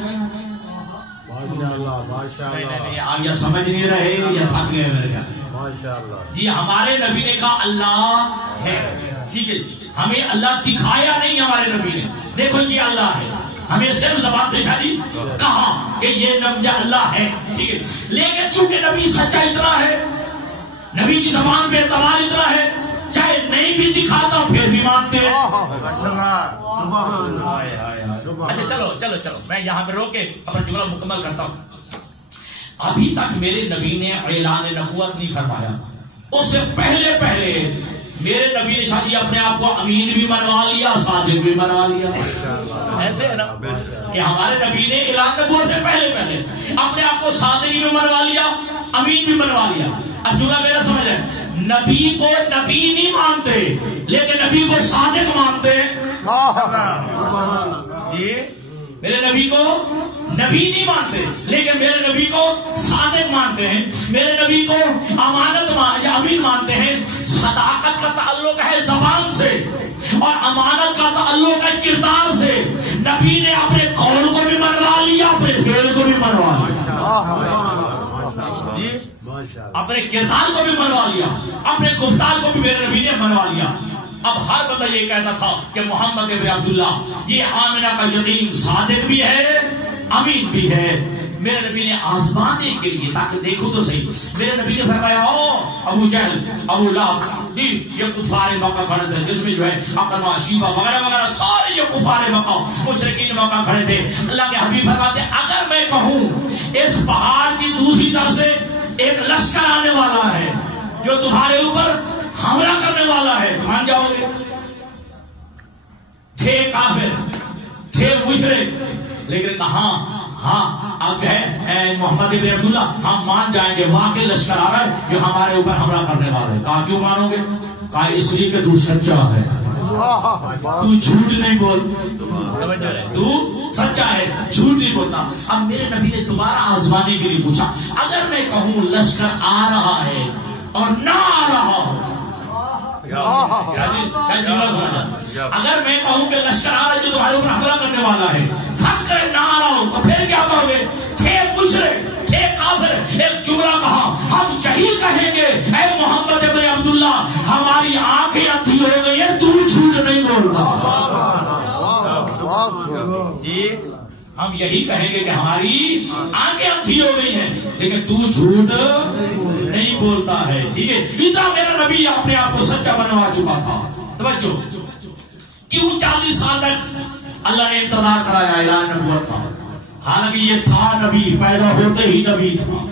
آپ یا سمجھ نہیں رہے یا تھک گئے میرے خیال. جی ہمارے نبی نے کہا اللہ ہے. ٹھیک ہے، ہمیں اللہ دکھایا نہیں، ہمارے نبی نے دیکھو جی اللہ ہے، ہمیں صرف زبان سے شادی کہا کہ یہ نبی اللہ ہے. ٹھیک ہے، لیکن چونکہ نبی سچا اتنا ہے، نبی کی زبان پہ اعتبار اتنا ہے، چاہے نہیں بھی دکھاتا پھر بھی مانتے. اچھا چلو چلو چلو میں یہاں پہ روک کے اپنا جملہ مکمل کرتا ہوں. ابھی تک میرے نبی نے اعلان نبوت نہیں فرمایا. اس سے پہلے میرے نبی نے شاہ جی اپنے آپ کو امین بھی منوا لیا، صادق بھی منوا لیا. ایسے ہے نا کہ ہمارے نبی نے اعلان نبوت سے پہلے اپنے آپ کو صادق بھی منوا لیا، امین بھی منوا لیا. اب جملہ میرا سمجھ ہے، نبی کو نبی نہیں مانتے لیکن نبی کو صادق مانتے. میرے نبی کو نبی نہیں مانتے لیکن میرے نبی کو صادق مانتے ہیں. میرے نبی کو امانت یا امین مانتے ہیں. صداقت کا تعلق ہے زبان سے اور امانت کا تعلق ہے کردار سے. نبی نے اپنے قول کو بھی منوا لیا، اپنے فعل کو بھی منوا لیا، اپنے کردار کو بھی منوا لیا، اپنے گفتار کو بھی میرے نبی نے منوا لیا. اب ہر بندہ یہ کہتا تھا کہ محمد ابن عبداللہ یہ آمنہ کا یتیم صادق بھی ہے، امین بھی ہے. میرے نبی نے آزمانے کے لیے، تاکہ دیکھو تو صحیح، میرے نبی نے فرمایا او ابو جہل ابو لہب یہ کفار مکہ کھڑے تھے، جس میں جو ہے اقرا شیبہ وغیرہ وغیرہ سارے یہ کفار مکہ مشرکین مکہ کھڑے تھے. اللہ کے حبیب فرماتے ہیں اگر میں کہوں اس پہاڑ کی دوسری طرف سے ایک لشکر آنے والا ہے جو تمہارے اوپر حملہ کرنے والا ہے، تو مان جاؤ گے؟ تھے کافر، تھے مشرک، لیکن کہاں ہاں اب ہے محمد ابن عبداللہ ہم مان جائیں گے واقعی لشکر آ رہا ہے جو ہمارے اوپر حملہ کرنے والا ہے. کہا کیوں مانو گے؟ کہا اس لیے کہ تو سچا ہے، تو جھوٹ نہیں بول، تو سچا ہے، جھوٹ نہیں بولتا. اب میرے نبی نے دوبارہ آزمانے کے لیے پوچھا اگر میں کہوں لشکر آ رہا ہے اور نہ آ رہا ہو، اگر میں کہوں کہ لشکر آ رہا ہے جو تمہارے اوپر حملہ کرنے والا ہے، تھک کر نہ آ رہا ہو، تو پھر کیا کہو گے؟ تھے مشرک، تھے کافر، ایک جملہ کہا ہم یہی کہیں گے اے محمد ابن عبداللہ ہماری آنکھیں اندھی ہو گئی ہیں، تو جھوٹ نہیں بولتا. جی ہم یہی کہیں گے کہ ہماری آنکھیں اندھی ہو گئی ہیں لیکن تو جھوٹ نہیں بولتا ہے. ٹھیک ہے، اتنا میرا نبی اپنے آپ کو سچا بنوا چکا تھا. توجہ، کیوں 40 سال تک اللہ نے انتظار کرایا اعلان نبوت کا؟ حالانکہ یہ تھا نبی، پیدا ہوتے ہی نبی تھا.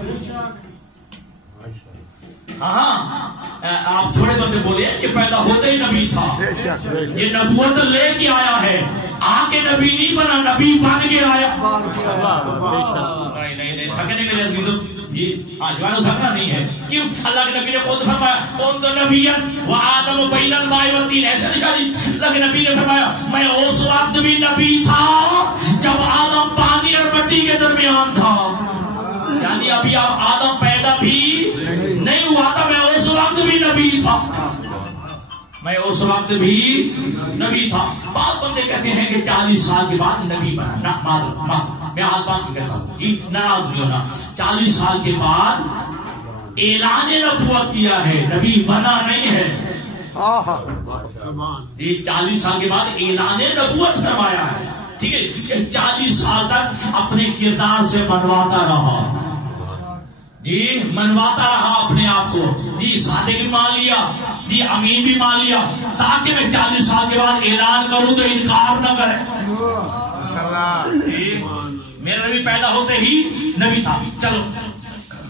ہاں آپ تھوڑے بندے بولے یہ پیدا ہوتے ہی نبی تھا، یہ نبوت لے کے آیا ہے، آ کے نبی نہیں بنا، نبی بن کے آیا. نہیں تھکے نہیں میرے عزیزوں جی، جوانوں تھکنا نہیں ہے. کیوں؟ اللہ کے نبی نے خود فرمایا کون تو نبی وہ آدم بین الماء والطین، ایسے نشانی. اللہ کے نبی نے فرمایا میں اس وقت بھی نبی تھا جب آدم پانی اور مٹی کے درمیان تھا، یعنی ابھی اب آدم پیدا بھی نہیں ہوا تھا، میں اس وقت بھی نبی تھا، میں اس وقت بھی نبی تھا. بعض بندے کہتے ہیں کہ 40 سال کے بعد نبی بنا. میں آج بات کہتا ہوں جی، ناراض نہیں ہونا. 40 سال کے بعد اعلان نبوت کیا ہے، نبی بنا نہیں ہے. جی 40 سال کے بعد اعلان نبوت فرمایا ہے. ٹھیک ہے، 40 سال تک اپنے کردار سے منواتا رہا، جی منواتا رہا اپنے آپ کو. جی صادق بھی مان لیا، جی امین بھی مان لیا، تاکہ میں 40 سال کے بعد اعلان کروں تو انکار نہ کرے. جی میرا نبی پیدا ہوتے ہی نبی تھا. چلو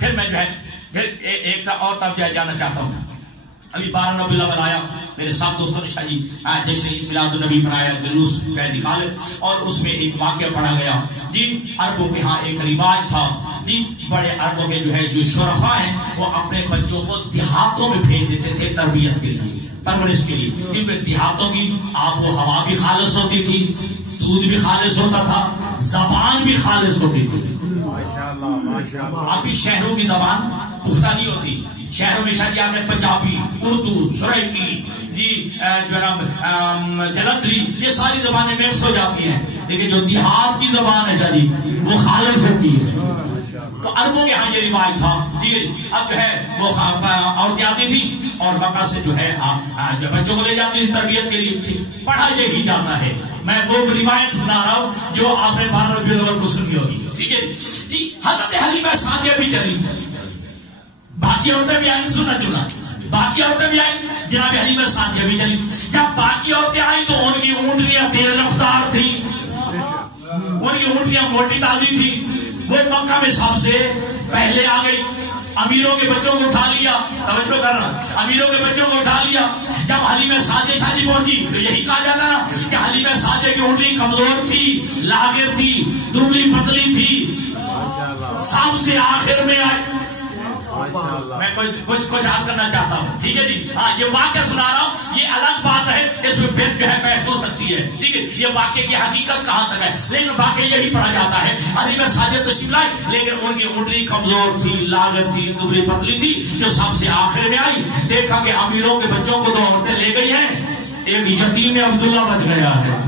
پھر میں جو ہے پھر ایک اور طرف جانا چاہتا ہوں. ابھی 12 ربیع الاول آیا، میرے سب دوستوں نے شاہی جیسے میلاد النبی منایا، جلوس نکالے، اور اس میں ایک واقعہ پڑھا گیا. جی عربوں کے ہاں ایک رواج تھا، جی بڑے عربوں کے جو ہے جو شرفا ہیں وہ اپنے بچوں کو دیہاتوں میں بھیج دیتے تھے تربیت کے لیے، پرورش کے لیے. کیونکہ دیہاتوں کی آب و ہوا بھی خالص ہوتی تھی، دودھ بھی خالص ہوتا تھا، زبان بھی خالص ہوتی تھی. ابھی شہروں کی زبان پختہ نہیں ہوتی، شہروں میں شاید کیا پنجابی، اردو، سرائکی، جی جلندری، یہ ساری زبانیں مکس ہو جاتی ہیں، لیکن جو دیہات کی زبان ہے شاید وہ خالص ہوتی ہے. تو عربوں کے ہاں یہ رواج تھا. جی اب جو ہے وہ عورتیں آتی تھی اور مکہ سے جو ہے جو بچوں کو لے جاتی تھی تربیت کے لیے. پڑھا یہی جاتا ہے، میں وہ روایت سنا رہا ہوں جو آپ نے 12 ربیع الاول کو سنی ہوگی. ٹھیک ہے جی. حضرت حلیمہ سعدیہ بھی چلی، باقی عورتیں بھی آئیں، سننا چنا باقی عورتیں بھی آئیں، جناب حلیمہ سعدیہ بھی چلی. جب باقی عورتیں آئیں تو ان کی اونٹنیاں تیز رفتار تھیں، ان کی اونٹنیاں موٹی تازی تھی. وہ مکہ میں سب سے پہلے آ گئی، امیروں کے بچوں کو اٹھا لیا. توجہ کرنا، امیروں کے بچوں کو اٹھا لیا. جب حلیمہ سعدیہ شادی پہنچی تو یہی کہا جاتا نا کہ حلیمہ سعدیہ کی اونٹنی کمزور تھی، لاغر تھی، دبلی پتلی تھی، سب سے آخر میں آئی. میں کچھ یاد کرنا چاہتا ہوں. ٹھیک ہے جی. ہاں یہ واقعہ سنا رہا ہوں، یہ الگ بات ہے، اس میں بہت جو ہے محفوظ ہو سکتی ہے. ٹھیک ہے، یہ واقعے کی حقیقت کہاں تک ہے، لیکن واقعہ یہی پڑھا جاتا ہے. حلیمہ سعدیہ تشریف لائی، لیکن ان کی اونٹنی کمزور تھی، لاغر تھی، دبلی پتلی تھی، جو سب سے آخر میں آئی. دیکھا کہ امیروں کے بچوں کو تو عورتیں لے گئی ہیں، ایک یتیم عبداللہ بچ گیا ہے،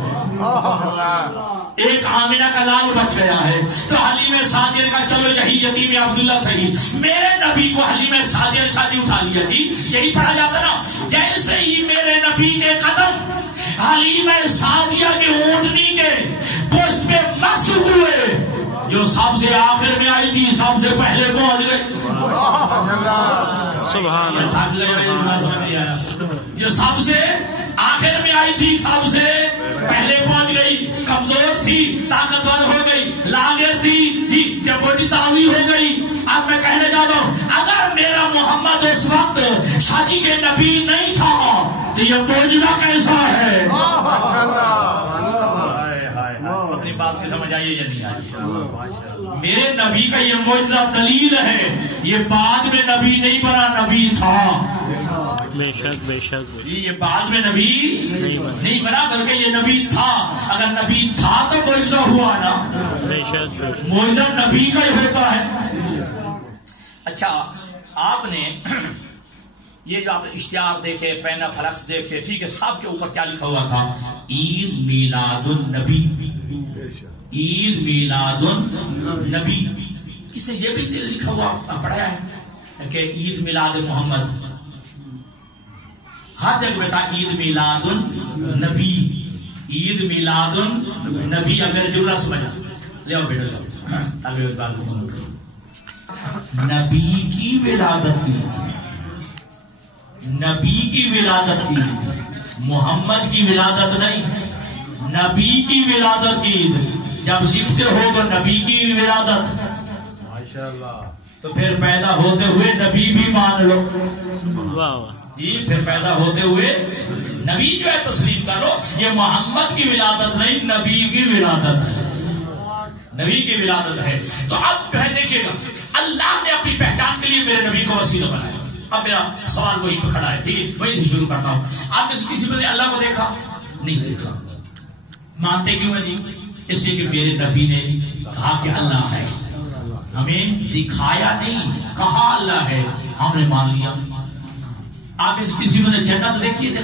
ایک آمنہ کا لال بچ گیا ہے. تو حلیمہ سعدیہ کا چلو یہی یتیم عبداللہ صحیح، میرے نبی کو حلیمہ سعدیہ شادی اٹھا لیا. جی یہی پڑھا جاتا نا. جیسے ہی میرے نبی کے قدم حلیمہ سعدیہ کے اونٹنی کے گوشت پہ مس ہوئے، جو سب سے آخر میں آئی تھی سب سے پہلے پہنچ گئی. سبحان جو سب سے آخر میں آئی تھی سب سے پہلے پہنچ گئی. کمزور تھی طاقتور ہو گئی, لاغر تھی جب بڑی تعویل ہو گئی. اب میں کہنے جاتا ہوں اگر میرا محمد اس وقت شادی کے نبی نہیں تھا تو یہ موجودہ کیسا ہے؟ اپنی بات کی سمجھ آئیے یا نہیں آئی؟ میرے نبی کا یہ معجزہ دلیل ہے, یہ بعد میں نبی نہیں بنا, نبی تھا. بے شک بے شک یہ بعد میں نبی نہیں بنا بلکہ یہ نبی تھا. اگر نبی تھا تو معجزہ ہوا نا, بے شک معجزہ نبی کا ہی ہوتا ہے. اچھا آپ نے یہ جو آپ اشتہار دیکھے, پین فلکس دیکھے, ٹھیک ہے, سب کے اوپر کیا لکھا ہوا تھا؟ عید میلاد النبی, عید میلاد النبی. اسے یہ بھی لکھا ہوا پڑھا ہے کہ عید میلاد محمد. ہر جگہ بیٹا عید میلاد النبی, عید میلاد النبی. اب میرے جملہ سمجھا, لے آؤ بیٹا جاؤ تاکہ بات کو نبی کی ولادت کی, نبی کی ولادت کی, محمد کی ولادت نہیں, نبی کی ولادت کی. جب لکھتے ہو تو نبی کی ولادت, ماشاءاللہ, تو پھر پیدا ہوتے ہوئے نبی بھی مان لو. جی پھر پیدا ہوتے ہوئے نبی جو ہے تسلیم کرو. یہ محمد کی ولادت نہیں, نبی کی ولادت ہے, نبی کی ولادت ہے. تو اب دیکھیے گا اللہ نے اپنی پہچان کے لیے میرے نبی کو وسیلہ بنایا. اب میرا سوال وہی پہ کھڑا ہے, ٹھیک ہے, وہی سے شروع کرتا ہوں. آپ نے کسی بندے اللہ کو دیکھا نہیں دیکھا, مانتے کیوں ہیں جی؟ اس لیے کہ میرے نبی نے کہا کہ اللہ ہے, ہمیں دکھایا نہیں, کہا اللہ ہے, ہم نے مان لیا. آپ نے کسی نے جنت دیکھی ہے؟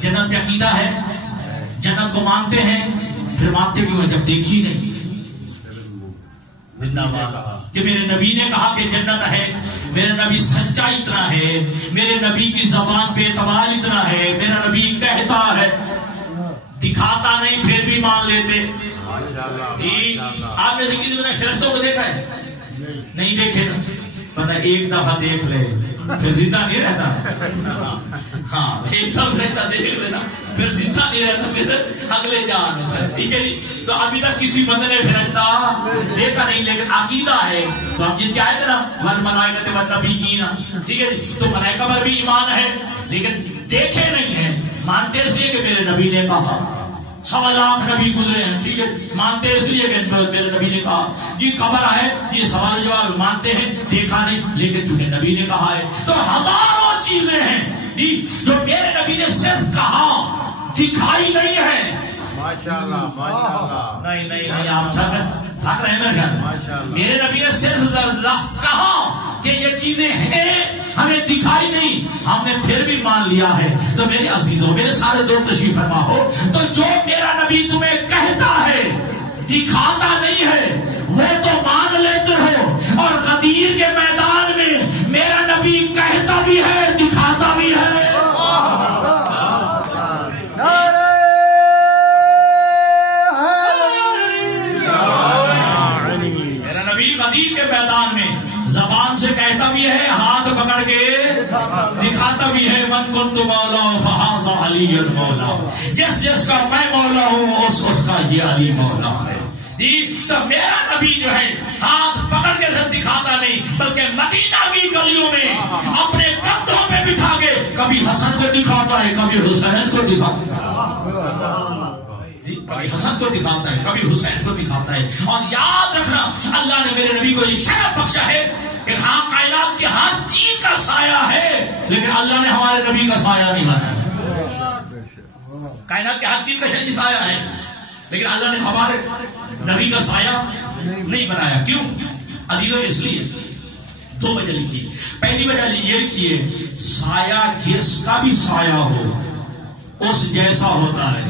جنت پہ عقیدہ ہے, جنت کو مانتے ہیں, پھر مانتے کیوں ہیں جب دیکھی نہیں؟ کہ میرے نبی نے کہا کہ جنت ہے, میرے نبی سچا اتنا ہے, میرے نبی کی زبان پہ اعتبار اتنا ہے, میرا نبی کہتا ہے, دکھاتا نہیں پھر بھی مان لیتے. آپ نے کسی نے فرشتوں کو دیکھا ہے؟ نہیں دیکھے نا, پتہ ایک دفعہ دیکھ لے پھر زندہ نہیں رہتا. ہاں ایک دفعہ رہتا دیکھ لینا, پھر زندہ نہیں رہتا, پھر اگلے جان. ٹھیک ہے جی. تو ابھی تک کسی بندے نے فرشتہ دیکھا نہیں, لیکن عقیدہ ہے. تو ہم یہ کیا ہے نا, ون ملائکۃ والنبیین, ٹھیک ہے جی. تو ملائکہ پر بھی ایمان ہے لیکن دیکھے نہیں ہے, مانتے اس لیے کہ میرے نبی نے کہا. 1.25 لاکھ نبی گزرے ہیں, ٹھیک ہے, مانتے اس لیے کہ میرے نبی نے کہا. جی قبر ہے, جی سوال جواب مانتے ہیں, دیکھا نہیں لیکن چونکہ نبی نے کہا ہے. تو ہزاروں چیزیں ہیں جی جو میرے نبی نے صرف کہا, دکھائی نہیں ہے. ماشاءاللہ ماشاءاللہ. نہیں آپ تھک رہے ہیں میرے, میرے نبی نے صرف کہا کہ یہ چیزیں ہیں, ہمیں دکھائی نہیں, ہم نے پھر بھی مان لیا ہے. تو میرے عزیزوں, میرے سارے دوست تشریف فرما ہو, تو جو میرا نبی تمہیں کہتا ہے دکھاتا نہیں ہے وہ تو مان لیتے ہو, اور غدیر کے میدان میں میرا نبی کہتا بھی ہے دکھاتا بھی ہے. میرا نبی غدیر کے میدان میں زبان سے کہتا بھی ہے, ہاتھ پکڑ کے دکھاتا بھی ہے. من کنت مولا فہذا علی مولا, جس جس کا میں مولا ہوں اس کا یہ علی مولا ہے. تو میرا نبی جو ہے ہاتھ پکڑ کے ساتھ دکھاتا نہیں, بلکہ مدینہ کی گلیوں میں اپنے کندھوں میں بٹھا کے کبھی حسن کو دکھاتا ہے, کبھی حسین کو دکھاتا ہے, کبھی حسن کو دکھاتا ہے, کبھی حسین کو دکھاتا ہے. اور یاد رکھنا اللہ نے میرے نبی کو یہ شرف بخشا ہے کہ ہاں کائنات کے ہر چیز کا سایہ ہے, لیکن اللہ نے ہمارے نبی کا سایہ نہیں بنایا. کائنات کے ہر چیز کا شہری سایہ ہے, لیکن اللہ نے ہمارے نبی کا سایہ نہیں بنایا. کیوں عزیزوں؟ اس لیے 2 وجہ لکھی. پہلی وجہ یہ لکھیے, سایہ جس کا بھی سایہ ہو اس جیسا ہوتا ہے.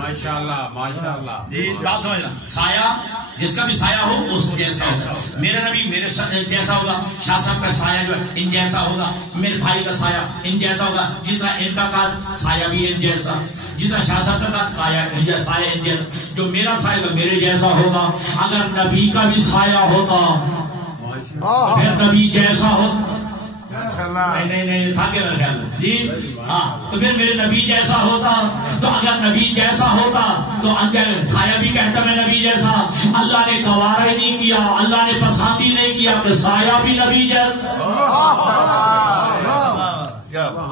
ماشاءاللہ ماشاءاللہ. جی بات سمجھنا, سایہ جس کا بھی سایہ ہو اس جیسا ہوگا. میرے نبی میرے جیسا ہوگا, شاہ صاحب کا سایہ جو ہے ان جیسا ہوگا, میرے بھائی کا سایہ ان جیسا ہوگا, جتنا ان کا سایہ بھی ان جیسا, جتنا شاہ صاحب نے کہا سایہ جو میرا سایہ میرے جیسا ہوگا، اگر نبی کا بھی سایہ ہوتا پھر نبی جیسا ہوتا، نہیں تھا کہ میرے خیال میں جی ہاں، تو پھر میرے نبی جیسا ہوتا، تو اگر نبی جیسا ہوتا تو سایہ بھی کہتا میں نبی جیسا۔ اللہ نے گوارا ہی نہیں کیا، اللہ نے پسند ہی نہیں کیا کہ سایہ بھی نبی جیسا،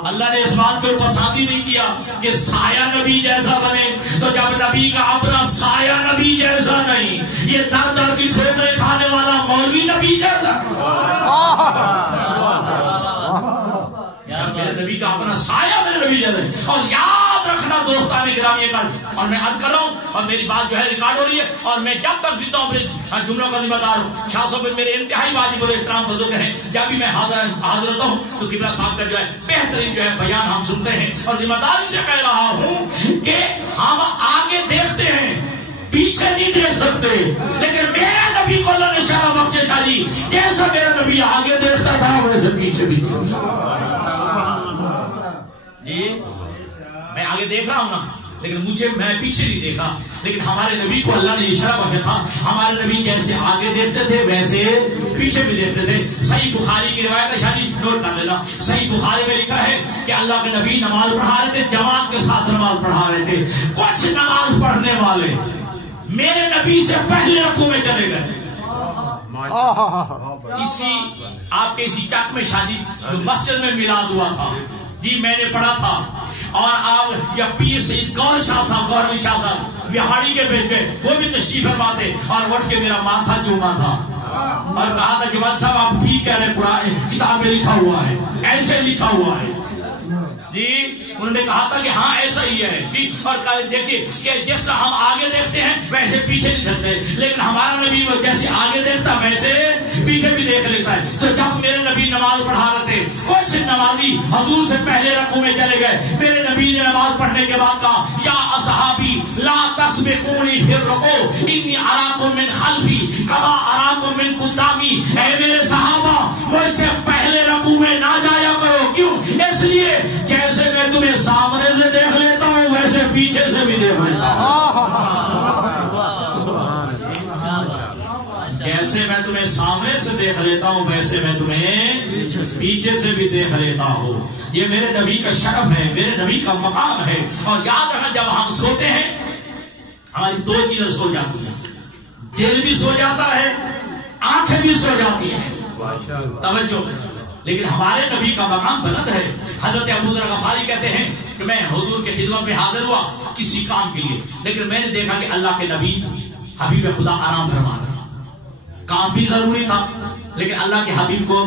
اللہ نے اس بات کو پسند ہی نہیں کیا کہ سایہ نبی جیسا بنے۔ تو جب نبی کا اپنا سایہ نبی جیسا نہیں، یہ در در کی ٹھوکریں کھانے والا مولوی نبی جیسا، میرے نبی کا اپنا سایہ میرے نبی جیسا۔ اور یاد رکھنا دوستان گرامی کا، اور میں عرض کر رہا ہوں اور میری بات جو ہے ریکارڈ ہو رہی ہے، اور میں جب تک زندہ ہوں اپنے جملوں کا ذمہ دار ہوں۔ شاہ صاحب میرے انتہائی واجب اور احترام بزرگ ہیں، جب بھی میں حاضر ہوتا ہوں تو قبلہ صاحب کا جو ہے بہترین جو ہے بیان ہم سنتے ہیں، اور ذمہ داری سے کہہ رہا ہوں کہ ہم آگے دیکھتے ہیں، پیچھے نہیں دیکھ سکتے، لیکن میرے نبی کو اللہ نے اشارہ بخشے شاہ جی، جیسا میرا نبی آگے دیکھتا تھا ویسے پیچھے بھی جی میں آگے دیکھ رہا ہوں نا، لیکن میں پیچھے نہیں دیکھ رہا، لیکن ہمارے نبی کو اللہ نے اشارہ بخشا تھا، ہمارے نبی جیسے آگے دیکھتے تھے ویسے پیچھے بھی دیکھتے تھے۔ صحیح بخاری کی روایت ہے، شادی نوٹ کر لینا، صحیح بخاری میں لکھا ہے کہ اللہ کے نبی نماز پڑھا رہے تھے، جماعت کے ساتھ نماز پڑھا رہے تھے، کچھ نماز پڑھنے والے میرے نبی سے پہلے رکوع میں چلے گئے۔ اسی آپ کے اسی چک میں شادی جو مسجد میں میلاد ہوا تھا جی، میں نے پڑھا تھا، اور آپ یا پیر سید گور شاہ صاحب، گور شاہ صاحب بہاڑی کے بیٹے وہ بھی تشریف فرماتے، اور اٹھ کے میرا ماتھا چوما تھا اور کہا تھا جوان صاحب آپ ٹھیک کہہ رہے، قرآن کتاب میں لکھا ہوا ہے، ایسے لکھا ہوا ہے جی۔ انہوں نے کہا تھا کہ ہاں ایسا ہی ہے جی، اور دیکھیے کہ جس طرح ہم آگے دیکھتے ہیں ویسے پیچھے نہیں سکتے، لیکن ہمارا نبی وہ جیسے آگے دیکھتا ویسے پیچھے بھی دیکھ لیتا ہے۔ تو جب میرے نبی نماز پڑھا رہے تھے، کچھ نمازی حضور سے پہلے رکوع میں چلے گئے، میرے نبی نے نماز پڑھنے کے بعد کہا یا اصحابی لا تسبقونی فی الرکوع انی اراکم من خلفی کما اراکم من قدامی، اے میرے صحابہ مجھ سے پہلے رکوع میں نہ جایا کرو، کیوں؟ اس لیے جیسے میں تمہیں سامنے سے دیکھ لیتا ہوں ویسے پیچھے سے بھی دیکھ لیتا ہوں، جیسے میں تمہیں سامنے سے دیکھ لیتا ہوں ویسے میں تمہیں پیچھے سے بھی دیکھ لیتا ہوں۔ یہ میرے نبی کا شرف ہے، میرے نبی کا مقام ہے۔ اور یاد رکھنا جب ہم سوتے ہیں ہماری دو چیزیں سو جاتی ہیں، دل بھی سو جاتا ہے، آنکھیں بھی سو جاتی ہیں، توجہ۔ لیکن ہمارے نبی کا مقام بلند ہے۔ حضرت ابو ذر غفاری کہتے ہیں کہ میں حضور کے خدمت میں حاضر ہوا کسی کام کے لیے، لیکن میں نے دیکھا کہ اللہ کے نبی حبیب خدا آرام فرما رہا، کام بھی ضروری تھا لیکن اللہ کے حبیب کو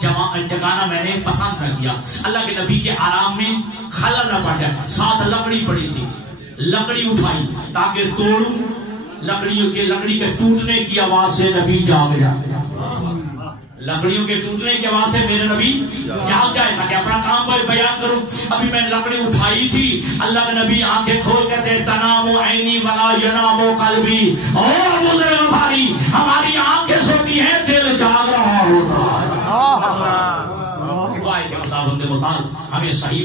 جگانا میں نے پسند نہ کیا، اللہ کے نبی کے آرام میں خلل نہ پڑ جائے۔ ساتھ لکڑی پڑی تھی، لکڑی اٹھائی تاکہ توڑوں، لکڑی کے ٹوٹنے کی آواز سے نبی جاگ جائے، لکڑیوں کے ٹوٹنے کی آواز سے میرے نبی جاگ جائے تاکہ اپنا کام بیان کروں۔ ابھی میں لکڑی اٹھائی تھی، اللہ کے نبی آنکھیں کھول کہتے تنام عینی ولا ینام قلبی، اور ابو ذر غفاری ہماری آنکھیں سوتی ہیں دل جاگ رہا ہوتا ہے۔ دعائے کے مطابق ہمیں صحیح